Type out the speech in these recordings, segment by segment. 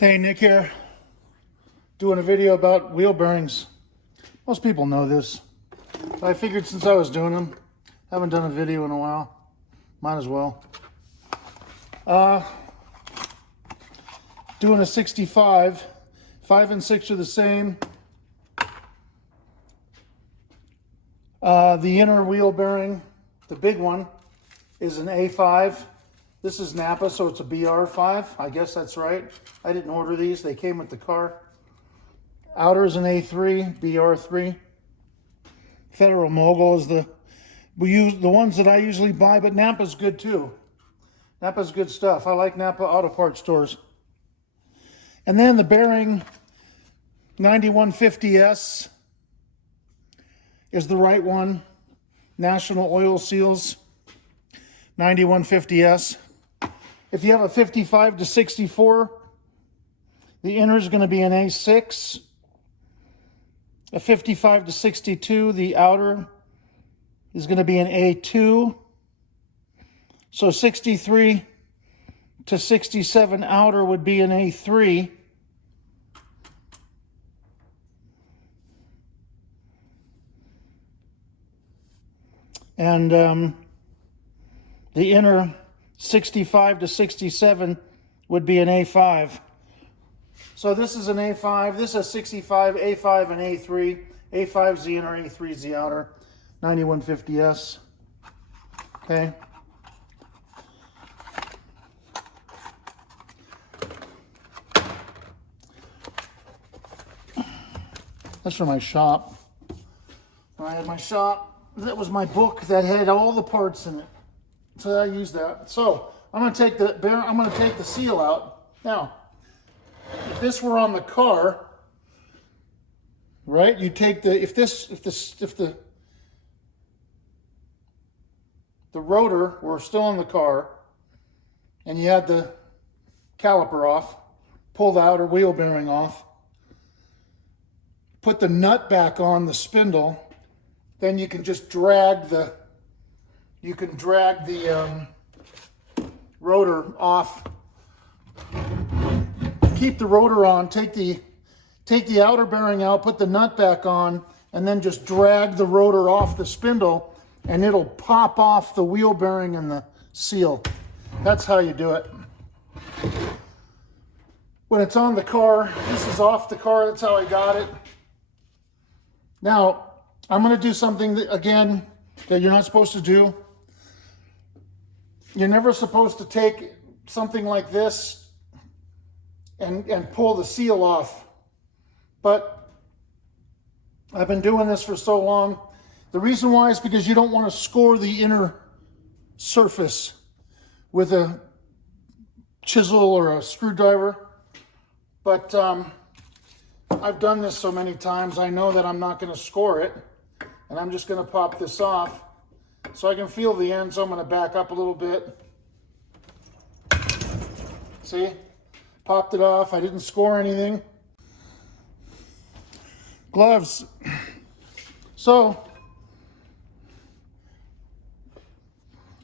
Hey, Nick here, doing a video about wheel bearings. Most people know this, but I figured since I was doing them, haven't done a video in a while, might as well. Doing a 65, 5 and 6 are the same. The inner wheel bearing, the big one, is an A5. This is Napa, so it's a BR5. I guess that's right. I didn't order these. They came with the car. Outer is an A3, BR3. Federal Mogul is the ones that I usually buy, but Napa's good too. Napa's good stuff. I like Napa auto parts stores. And then the bearing 9150S is the right one. National Oil Seals 9150S. If you have a 55 to 64, the inner is going to be an A6. A 55 to 62, the outer is going to be an A2. So 63 to 67 outer would be an A3. And the inner 65 to 67 would be an A5. So this is an A5, this is a 65, A5 and A3. A5 is the inner, A3 is the outer. 9150S. Okay. That's from my shop. When I had my shop, that was my book that had all the parts in it. So I use that. So I'm going to take the seal out. Now, if this were on the car, right? You take the if the rotor were still on the car, and you had the caliper off, pull the outer wheel bearing off, put the nut back on the spindle, then you can just drag the rotor off. Keep the rotor on, take the outer bearing out, put the nut back on, and then just drag the rotor off the spindle, and it'll pop off the wheel bearing and the seal. That's how you do it. When it's on the car, this is off the car, that's how I got it. Now, I'm going to do something that, again, that you're not supposed to do. You're never supposed to take something like this and pull the seal off. But I've been doing this for so long. The reason why is because you don't want to score the inner surface with a chisel or a screwdriver. But I've done this so many times, I know that I'm not going to score it. And I'm just going to pop this off so I can feel the end. So I'm going to back up a little bit. See? Popped it off. I didn't score anything. Gloves. So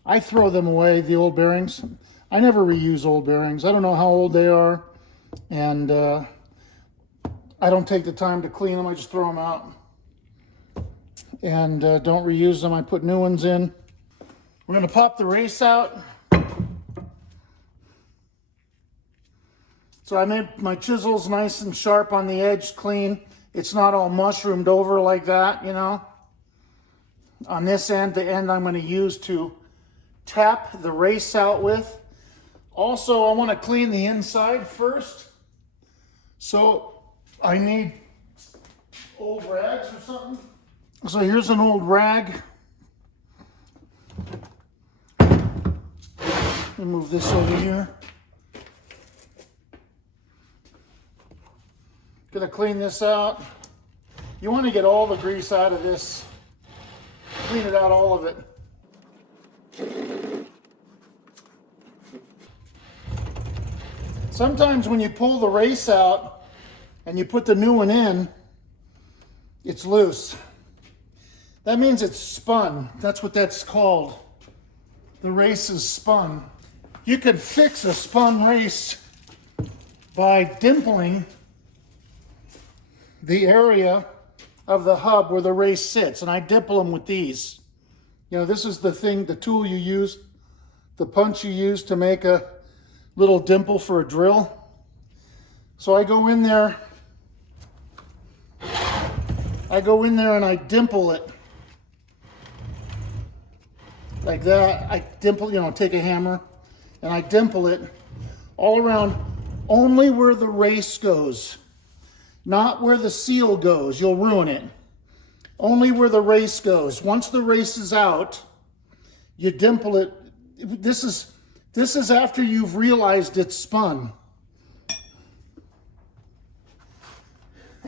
I throw them away, the old bearings. I never reuse old bearings. I don't know how old they are. And I don't take the time to clean them. I just throw them out. And don't reuse them. I put new ones in. We're going to pop the race out. So I made my chisels nice and sharp on the edge, clean. It's not all mushroomed over like that, you know. On this end, the end I'm going to use to tap the race out with. Also, I want to clean the inside first. So I need old rags or something. So here's an old rag. Let me move this over here. Gonna clean this out. You want to get all the grease out of this. Clean it out, all of it. Sometimes when you pull the race out and you put the new one in, it's loose. That means it's spun. That's what that's called. The race is spun. You can fix a spun race by dimpling the area of the hub where the race sits. And I dimple them with these. You know, this is the thing, the tool you use, the punch you use to make a little dimple for a drill. So I go in there and I dimple it like that. I dimple, you know, take a hammer and I dimple it all around, only where the race goes, not where the seal goes. You'll ruin it. Only where the race goes. Once the race is out, you dimple it. This is after you've realized it's spun.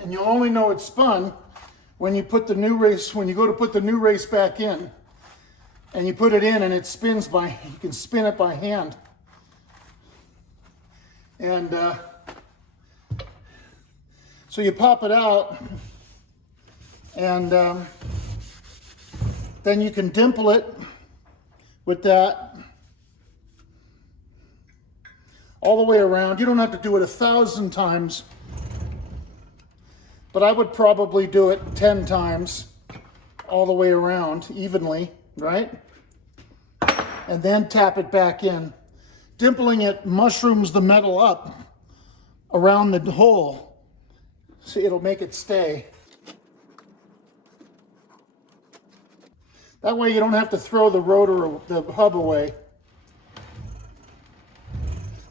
And you'll only know it's spun when you put the new race, when you go to put the new race back in, and you put it in and it spins you can spin it by hand. And so you pop it out, and then you can dimple it with that all the way around. You don't have to do it 1,000 times, but I would probably do it 10 times all the way around evenly, right? And then tap it back in. Dimpling it mushrooms the metal up around the hole, so it'll make it stay. That way you don't have to throw the rotor or the hub away.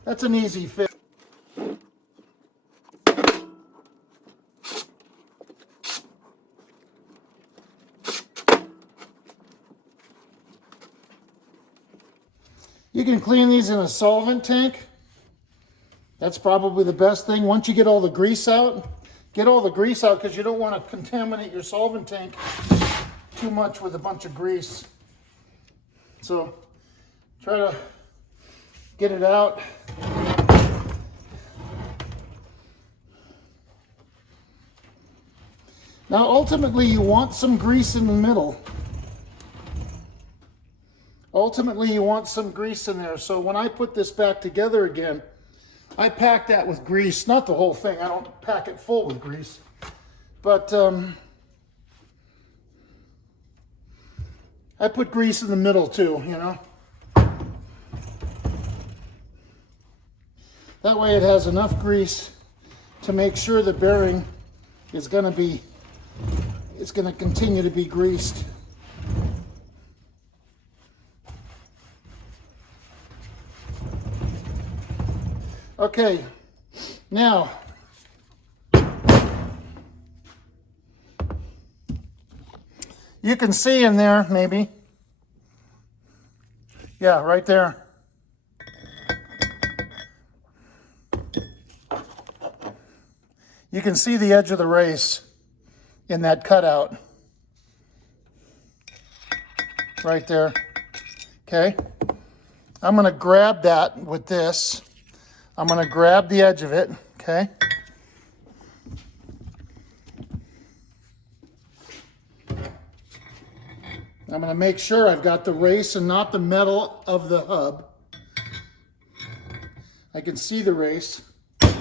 That's an easy fix. You can clean these in a solvent tank. That's probably the best thing. Once you get all the grease out, because you don't want to contaminate your solvent tank too much with a bunch of grease. So try to get it out. Now ultimately you want some grease in the middle. Ultimately you want some grease in there. So when I put this back together again, I pack that with grease. Not the whole thing. I don't pack it full with grease. But I put grease in the middle too, you know. That way it has enough grease to make sure the bearing is going to continue to be greased. Okay, now you can see in there, maybe. Yeah, right there. You can see the edge of the race in that cutout. Right there. Okay. I'm going to grab that with this. I'm going to grab the edge of it, okay? I'm going to make sure I've got the race and not the metal of the hub. I can see the race. Now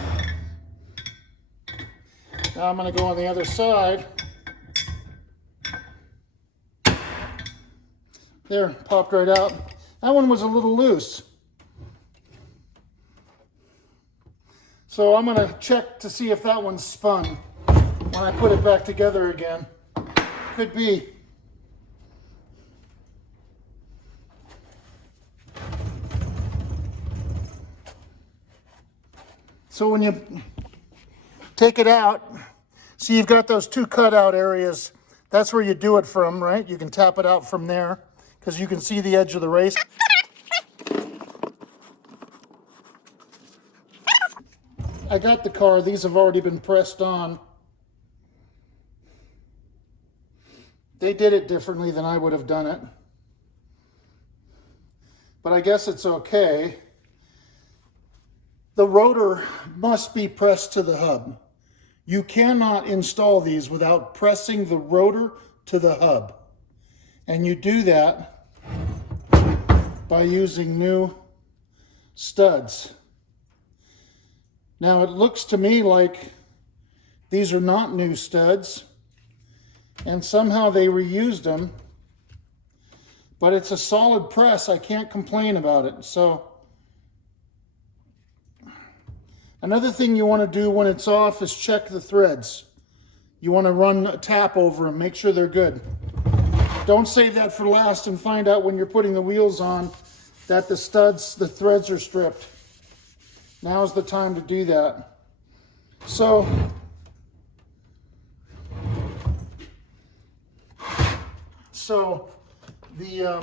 I'm going to go on the other side. There, popped right out. That one was a little loose. So I'm going to check to see if that one's spun when I put it back together again. Could be. So when you take it out, see you've got those two cutout areas. That's where you do it from, right? You can tap it out from there because you can see the edge of the race. I got the car. These have already been pressed on. They did it differently than I would have done it. But I guess it's okay. The rotor must be pressed to the hub. You cannot install these without pressing the rotor to the hub. And you do that by using new studs. Now it looks to me like these are not new studs, and somehow they reused them, but it's a solid press. I can't complain about it. So another thing you want to do when it's off is check the threads. You want to run a tap over them, make sure they're good. Don't save that for last and find out when you're putting the wheels on that the threads are stripped. Now's the time to do that. So the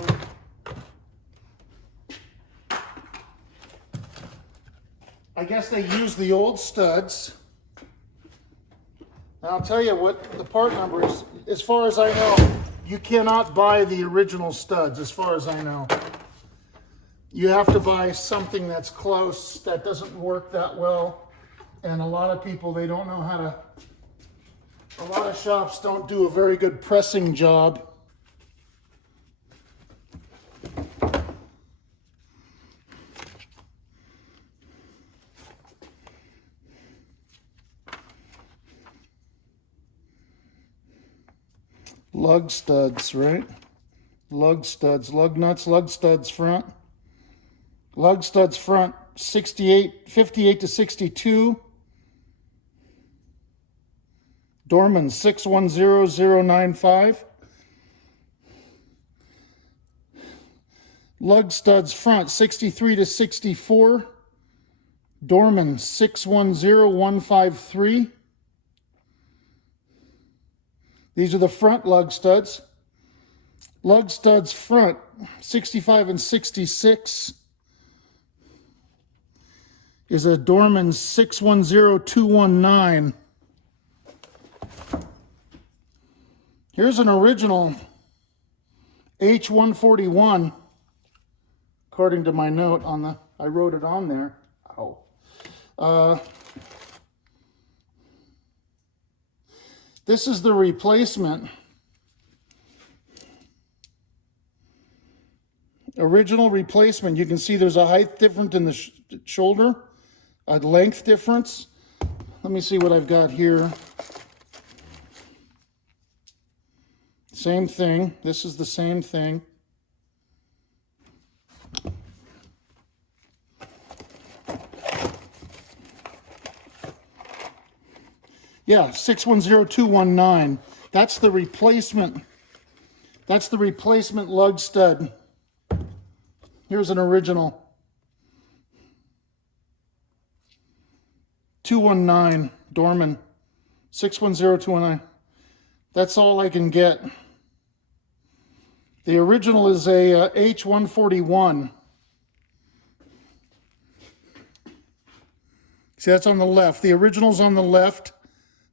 I guess they use the old studs. Now I'll tell you what the part number is. As far as I know, you cannot buy the original studs, as far as I know. You have to buy something that's close, that doesn't work that well. And a lot of people, they don't know how to, a lot of shops don't do a very good pressing job. Lug studs, right? Lug studs, lug nuts, lug studs front. Lug studs front, 58 to 62. Dorman 610095. Lug studs front, 63 to 64. Dorman 610153. These are the front lug studs. Lug studs front, 65 and 66 is a Dorman 610219. Here's an original H141, according to my note on the, I wrote it on there. Ow. This is the replacement. Original replacement. You can see there's a height difference in the shoulder, a length difference. Let me see what I've got here. Same thing. This is the same thing. Yeah, 610219. That's the replacement. That's the replacement lug stud. Here's an original. 219 Dorman. 610219. That's all I can get. The original is a H141. See, that's on the left. The original's on the left.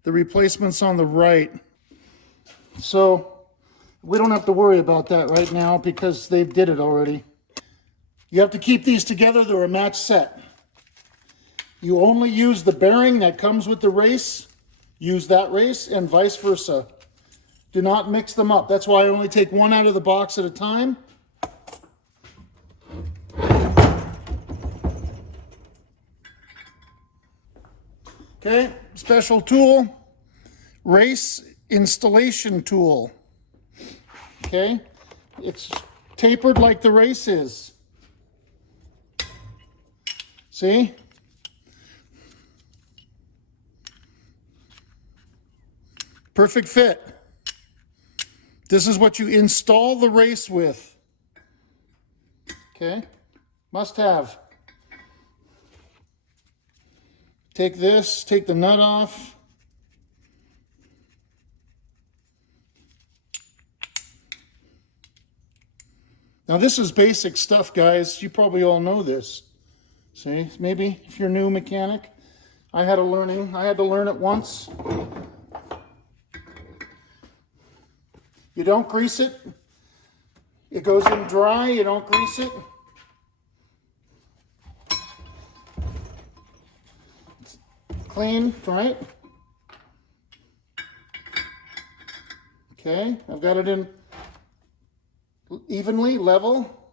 The replacement's on the right. So we don't have to worry about that right now because they did it already. You have to keep these together. They're a match set. You only use the bearing that comes with the race. Use that race and vice versa. Do not mix them up. That's why I only take one out of the box at a time. Okay, special tool, race installation tool. Okay, it's tapered like the race is. See? Perfect fit. This is what you install the race with. Okay, must have. Take this, take the nut off. Now this is basic stuff, guys. You probably all know this. See, maybe if you're a new mechanic, I had to learn it once. You don't grease it. It goes in dry, you don't grease it. It's clean, right? Okay, I've got it in evenly, level.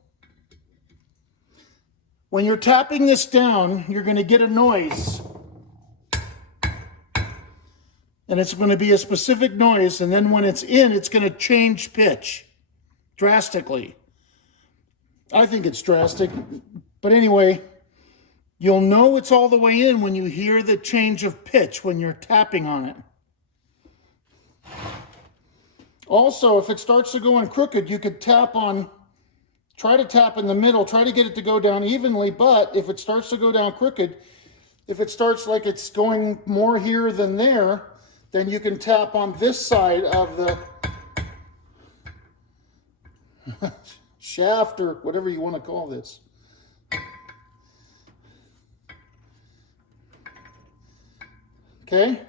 When you're tapping this down, you're going to get a noise. And it's going to be a specific noise, and then when it's in, it's going to change pitch drastically. I think it's drastic, but anyway, you'll know it's all the way in when you hear the change of pitch when you're tapping on it. Also, if it starts to go in crooked, you could try to tap in the middle, try to get it to go down evenly, but if it starts to go down crooked, if it starts like it's going more here than there, then you can tap on this side of the shaft or whatever you want to call this. Okay?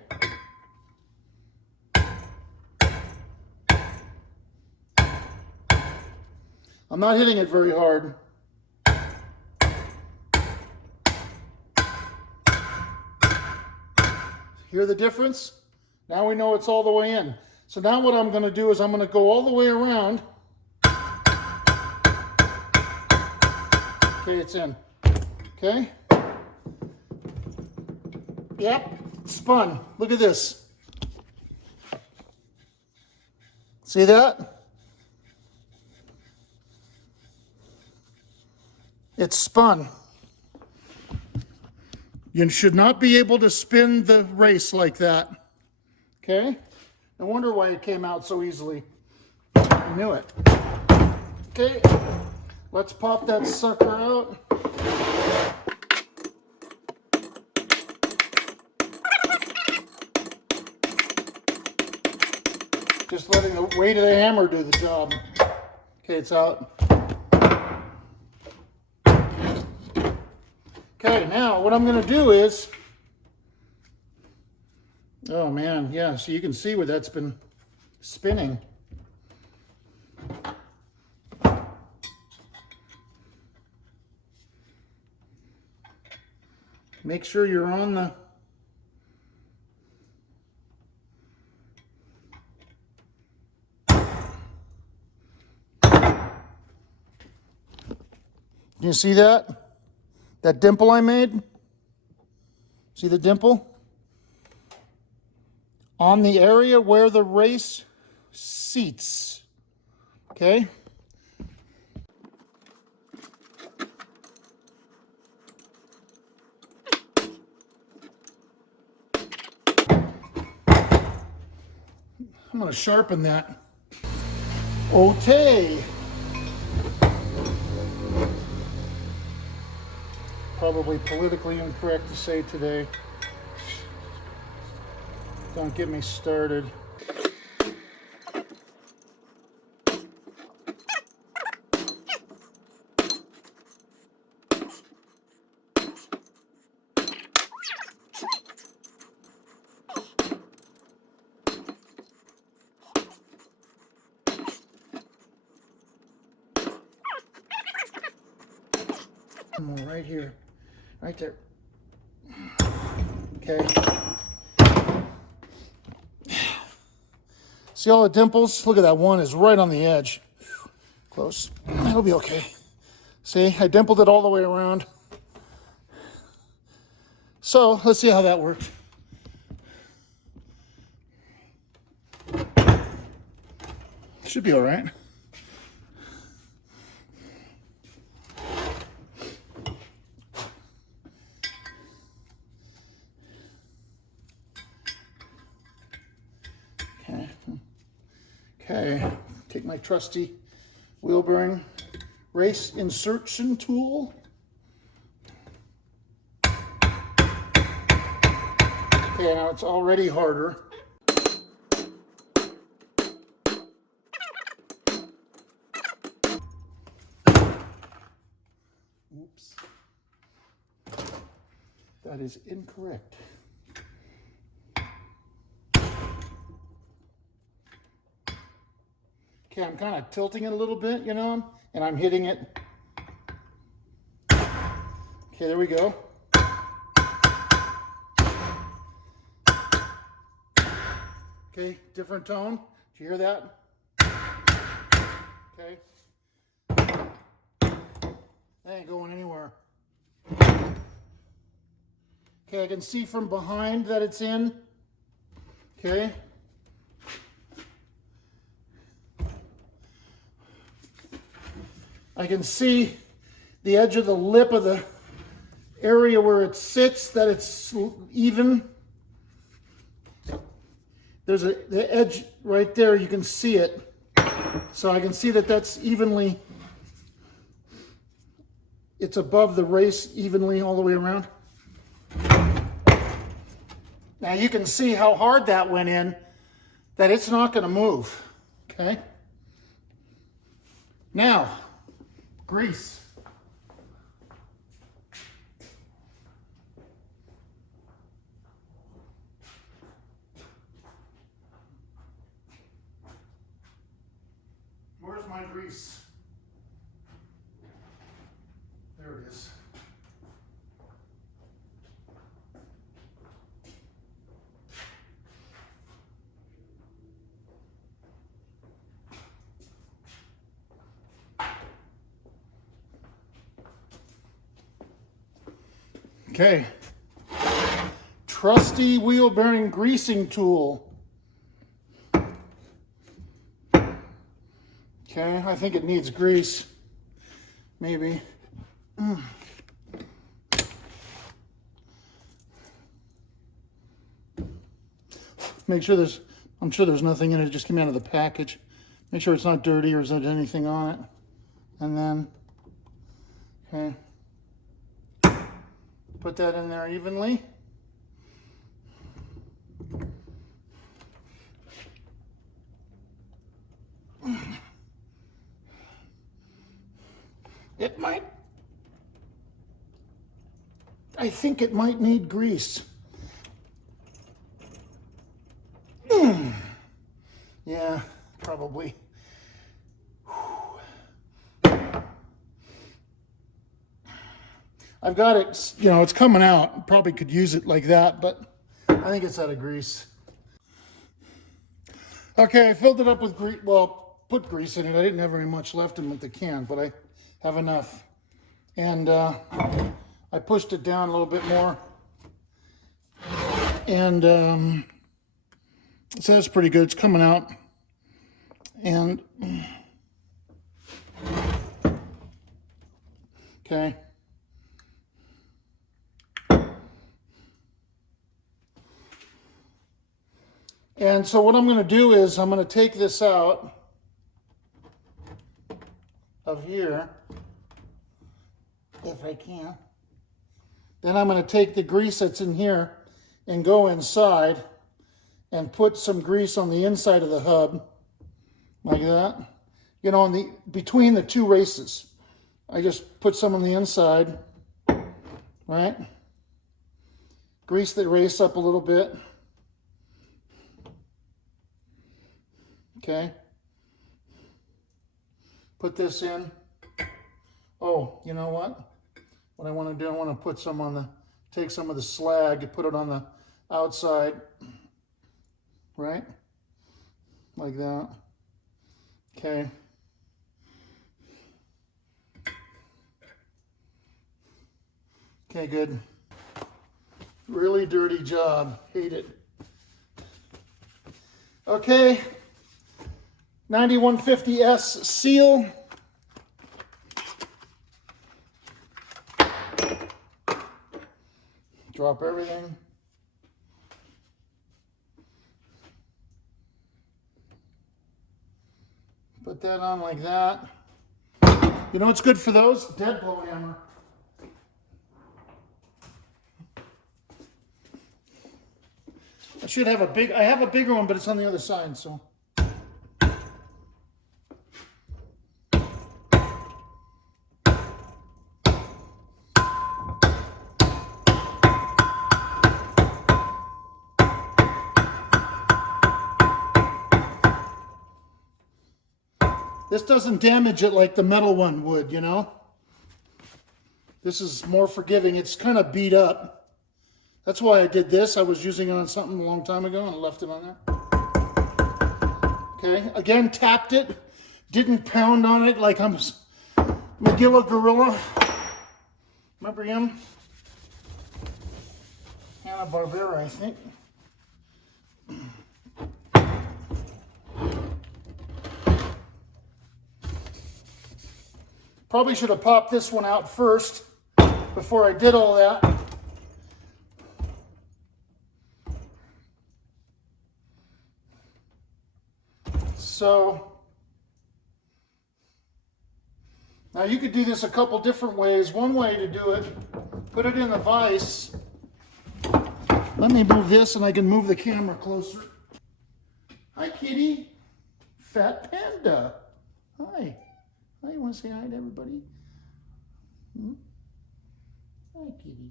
I'm not hitting it very hard. Hear the difference? Now we know it's all the way in. So now what I'm going to do is I'm going to go all the way around. Okay, it's in. Okay? Yep, spun. Look at this. See that? It's spun. You should not be able to spin the race like that. Okay? No wonder why it came out so easily. I knew it. Okay, let's pop that sucker out. Just letting the weight of the hammer do the job. Okay, it's out. Okay, now what I'm going to do is, oh man, yeah, so you can see where that's been spinning. Make sure you're on the Can you see that? That dimple I made? See the dimple? On the area where the race seats. Okay? I'm going to sharpen that. Okay. Probably politically incorrect to say today. Don't get me started. Right here, right there. Okay. See all the dimples? Look at that one is right on the edge. Close. That'll be okay. See, I dimpled it all the way around. So let's see how that worked. Should be all right. Okay, take my trusty wheel bearing race insertion tool. Okay, now it's already harder. Oops. That is incorrect. Okay, I'm kind of tilting it a little bit, you know, and I'm hitting it. Okay, there we go. Okay, different tone. Did you hear that? Okay. That ain't going anywhere. Okay, I can see from behind that it's in. Okay. I can see the edge of the lip of the area where it sits, that it's even. There's the edge right there, you can see it. So I can see that that's evenly, it's above the race evenly all the way around. Now you can see how hard that went in, that it's not going to move. Okay. Now, grease. Where's my grease? There it is. Okay. Trusty wheel bearing greasing tool. Okay, I think it needs grease. Maybe. Make sure I'm sure there's nothing in it, it just came out of the package. Make sure it's not dirty or there's anything on it. And then, okay. Put that in there evenly. It might, I think it might need grease. Yeah, probably. I've got it, you know, it's coming out. Probably could use it like that, but I think it's out of grease. Okay, I filled it up with grease. Well, put grease in it. I didn't have very much left in the can, but I have enough. And I pushed it down a little bit more. And so that's pretty good. It's coming out. And okay. And so what I'm going to do is I'm going to take this out of here, if I can. Then I'm going to take the grease that's in here and go inside and put some grease on the inside of the hub, like that. You know, between the two races. I just put some on the inside, right? Grease the race up a little bit. Okay. Put this in. Oh, you know what? What I want to do, I want to put some on the, take some of the slag and put it on the outside, right? Like that. Okay. Okay, good. Really dirty job. Hate it. Okay. 9150S seal. Drop everything. Put that on like that. You know what's good for those? Dead blow hammer. I should have I have a bigger one, but it's on the other side, so. This doesn't damage it like the metal one would, you know? This is more forgiving. It's kind of beat up. That's why I did this. I was using it on something a long time ago and I left it on there. Okay, again, tapped it. Didn't pound on it like I'm Magilla Gorilla. Remember him? Hanna-Barbera, I think. Probably should have popped this one out first before I did all that. So now you could do this a couple different ways. One way to do it, put it in the vise. Let me move this and I can move the camera closer. Hi, kitty. Fat panda. Hi. Hi, you want to say hi to everybody? Hi, kitty.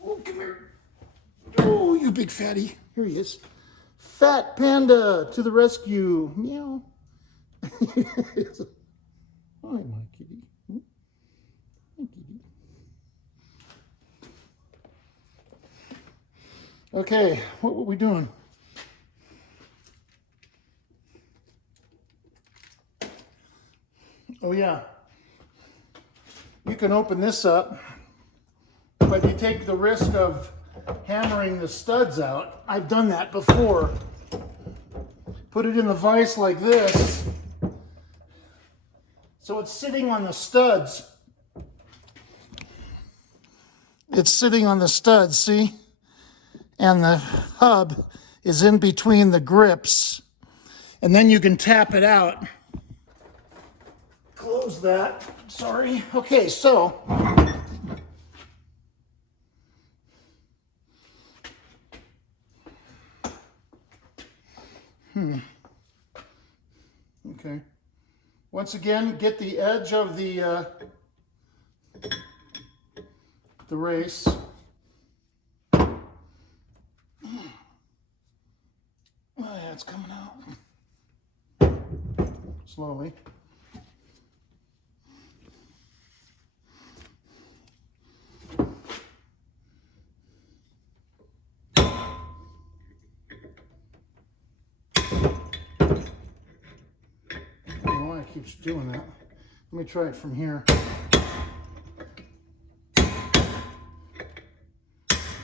Oh, come here. Oh, you big fatty. Here he is. Fat panda to the rescue. Meow. Hi, my kitty. Hi, kitty. Okay, what were we doing? Oh yeah, you can open this up, but you take the risk of hammering the studs out. I've done that before. Put it in the vise like this, so it's sitting on the studs. It's sitting on the studs, see? And the hub is in between the grips, and then you can tap it out. Close that. Sorry. Okay, so okay. Once again, get the edge of the race. Oh, yeah, it's coming out slowly. Keeps doing that. Let me try it from here.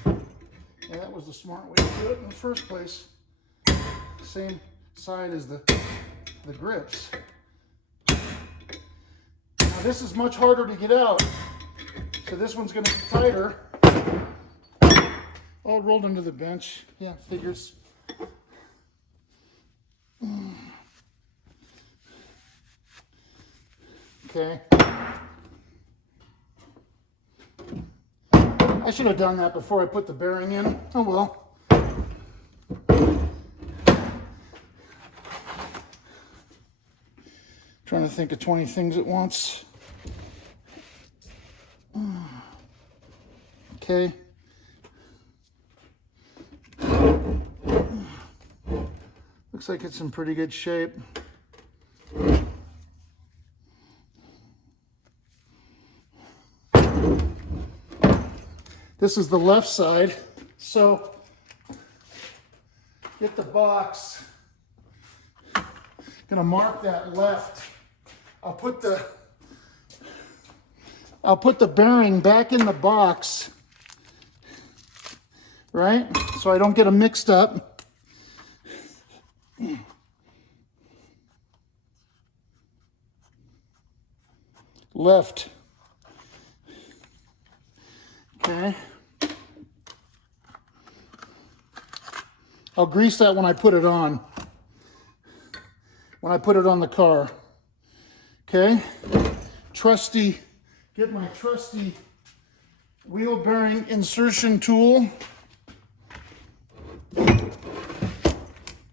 Yeah, that was the smart way to do it in the first place. Same side as the grips. Now this is much harder to get out, so this one's going to be tighter. Oh, it rolled under the bench. Yeah, figures. Okay. I should have done that before I put the bearing in. Oh well. Trying to think of 20 things at once. Okay. Looks like it's in pretty good shape. This is the left side, so get the box. Gonna mark that left. I'll put the bearing back in the box, right? So I don't get them mixed up. Left. Okay. I'll grease that when I put it on. When I put it on the car. Okay. Get my trusty wheel bearing insertion tool.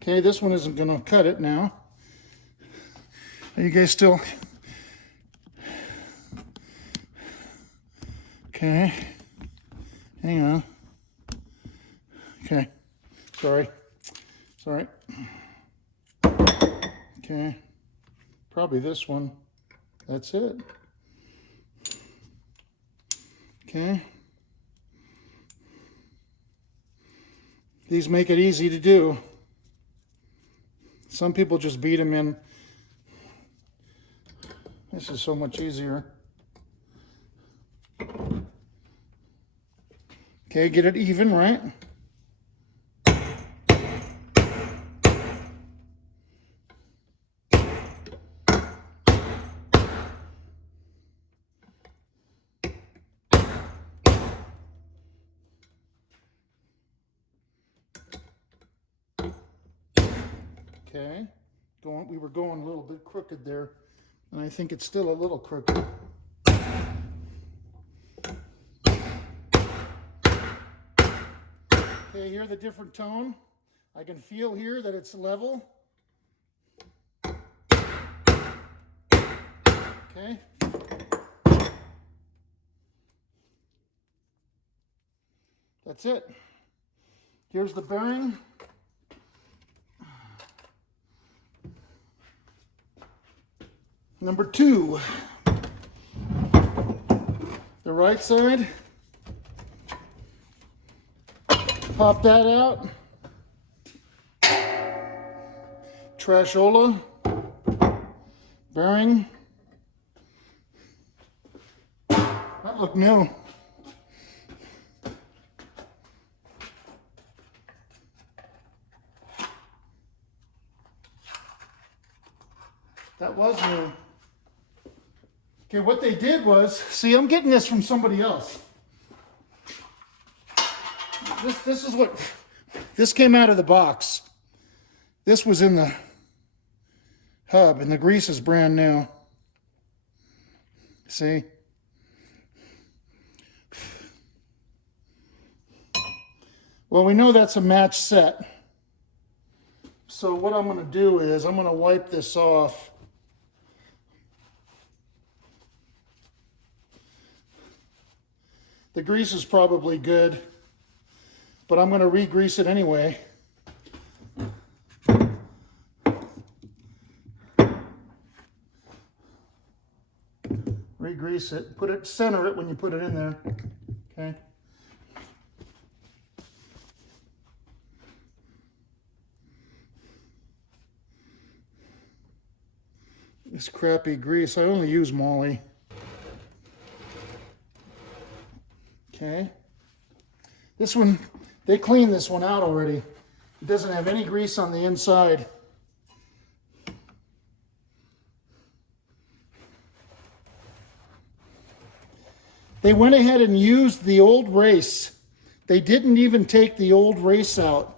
Okay, this one isn't going to cut it now. Are you guys still? Okay. Hang on. Okay. Sorry. Okay. Probably this one. That's it. Okay. These make it easy to do. Some people just beat them in. This is so much easier. Okay, get it even, right? Okay, we were going a little bit crooked there, and I think it's still a little crooked. Okay, hear the different tone. I can feel here that it's level. Okay. That's it. Here's the bearing. Number 2. The right side. Pop that out. Trashola. Bearing. That looked new. That was new. Okay, what they did was, see, I'm getting this from somebody else. This is what, this came out of the box. This was in the hub, and the grease is brand new. See? Well, we know that's a match set. So what I'm going to do is I'm going to wipe this off. The grease is probably good, but I'm going to re-grease it anyway. Re-grease it. Center it when you put it in there. Okay. This crappy grease, I only use Molly. Okay. This one, they cleaned this one out already. It doesn't have any grease on the inside. They went ahead and used the old race. They didn't even take the old race out.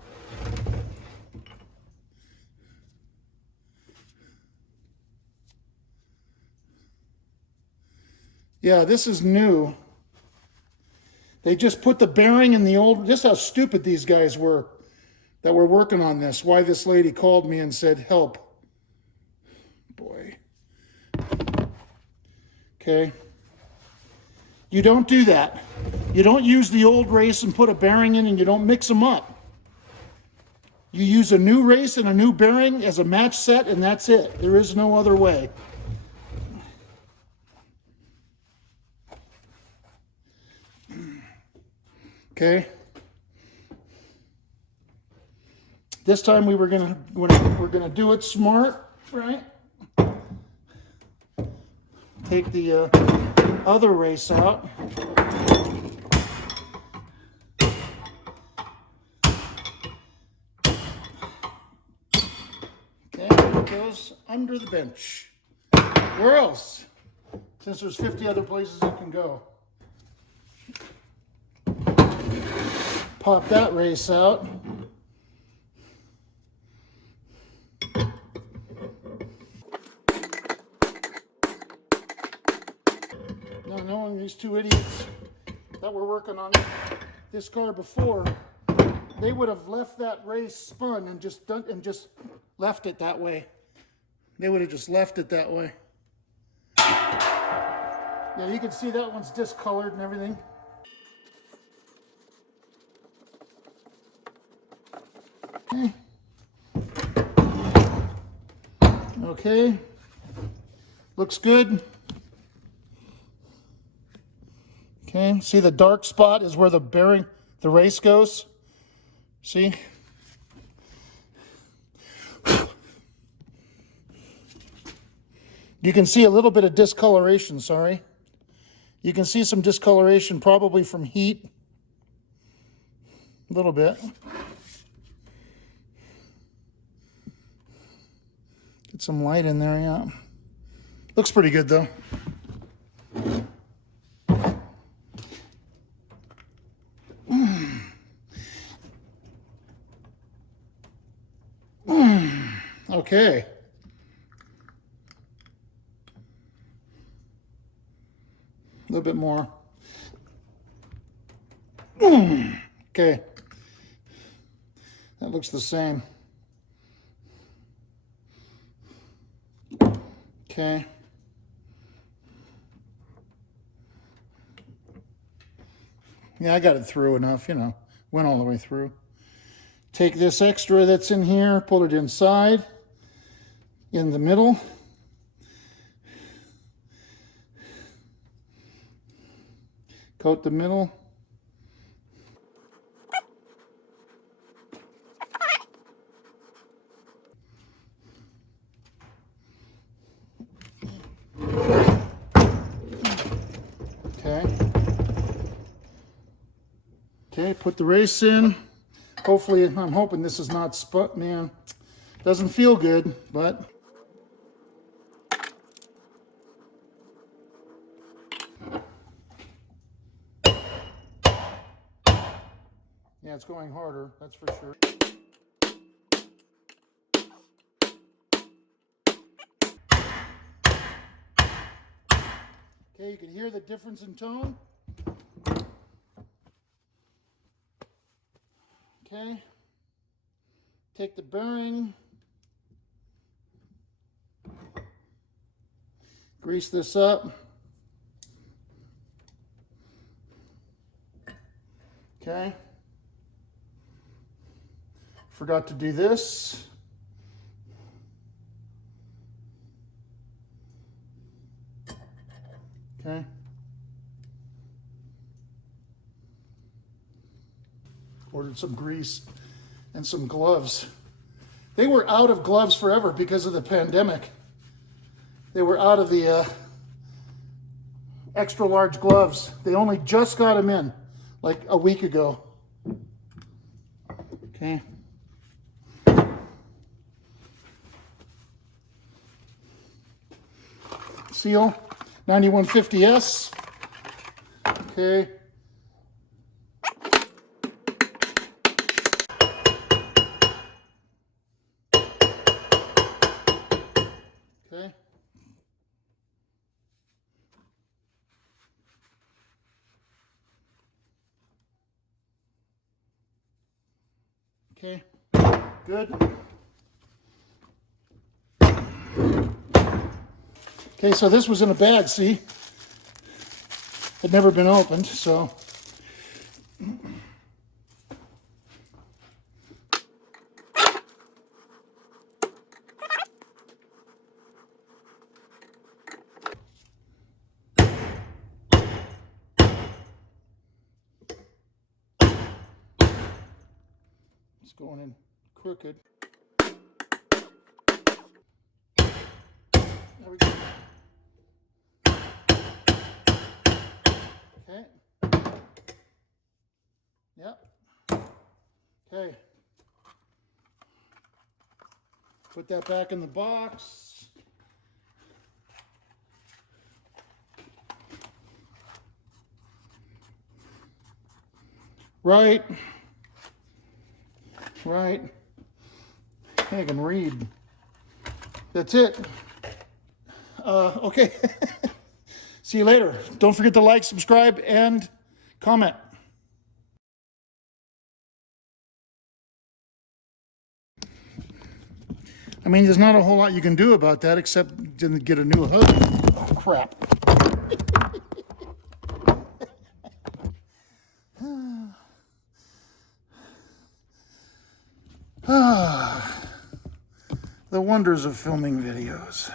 Yeah, this is new. They just put the bearing in the old. This is how stupid these guys were that were working on this. Why this lady called me and said, help. Boy. Okay. You don't do that. You don't use the old race and put a bearing in, and you don't mix them up. You use a new race and a new bearing as a match set, and that's it. There is no other way. Okay. This time we're gonna do it smart, right? Take the other race out. Okay, it goes under the bench. Where else? Since there's 50 other places it can go. Pop that race out. Now, knowing these two idiots that were working on this car before, they would have left that race spun and just left it that way. They would have just left it that way. Yeah, you can see that one's discolored and everything. Okay. Okay. Looks good. Okay. See the dark spot is where the bearing, the race goes. See? You can see a little bit of discoloration, sorry. You can see some discoloration probably from heat. A little bit. Get some light in there, yeah. Looks pretty good though. Okay. A little bit more. Okay. That looks the same. Okay. Yeah, I got it through enough, you know, went all the way through. Take this extra that's in here, pull it inside, in the middle. Coat the middle. Okay. Okay, put the race in. Hopefully, I'm hoping this is not spun, man. Doesn't feel good, but. Yeah, it's going harder, that's for sure. Okay, you can hear the difference in tone. Okay. Take the bearing. Grease this up. Okay. Forgot to do this. Okay. Ordered some grease and some gloves. They were out of gloves forever because of the pandemic. They were out of the extra large gloves. They only just got them in like a week ago. Okay. Seal 9150S. Okay. Okay. Okay. Good. Okay, so this was in a bag, see? Had never been opened, so. It's going in crooked. There we go. Okay. Yep. Okay. Put that back in the box. Right. Right. I can read. That's it. Okay. See you later. Don't forget to like, subscribe, and comment. I mean, there's not a whole lot you can do about that except get a new hood. Oh, crap. The wonders of filming videos.